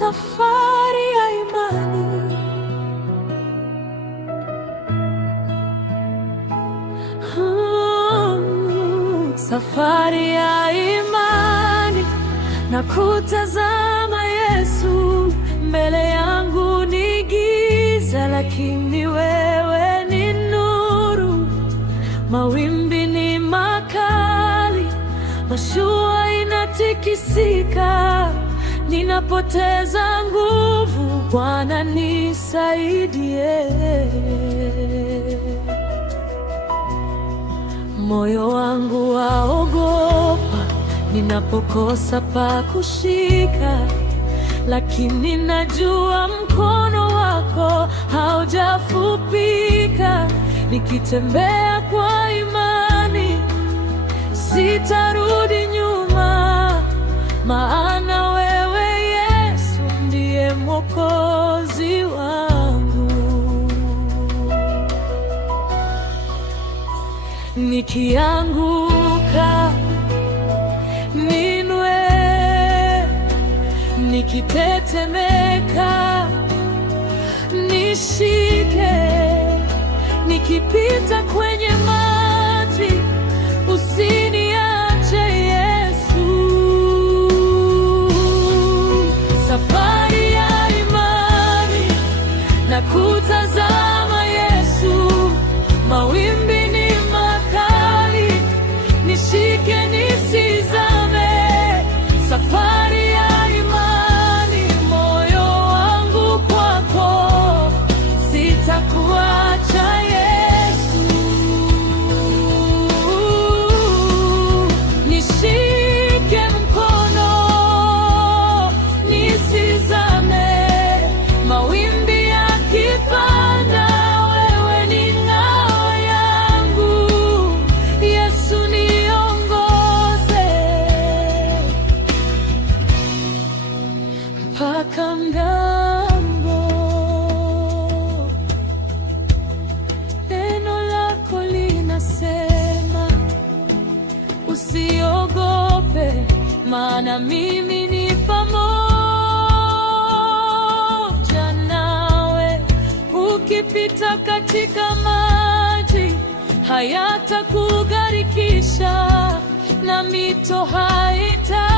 safari ya imani. Safari ya imani, na kutazama Yesu. Mbele yangu ni giza, lakini wewe ni nuru. Mawimbi ni makali, mashua inatikisika. Ninapoteza nguvu, Bwana nisaidie. Moyo wangu waogopa ninapokosa pa kushika, lakini najua mkono wako haujafupika. Nikitembea kwa imani, sitarudi nyuma, maana wewe Yesu ndiye Mwokozi wangu. Nikianguka ninue, nikitetemeka nishike, nikipita kwenye maji usiniache Yesu. Safari ya imani, na kutazama Yesu. Mawimbi ni makali, nishike nisizame. Safari ya imani, moyo wangu kwako, sitakuacha Yesu. Nishike mkono nisizame, mawimbi yakipanda, wewe ni ngao yangu. Yesu niongoze mpaka ngambo. Neno lako linasema usiogope, maana mimi ni pamoja nawe. Ukipita katika maji hayatakugharikisha, na mito haita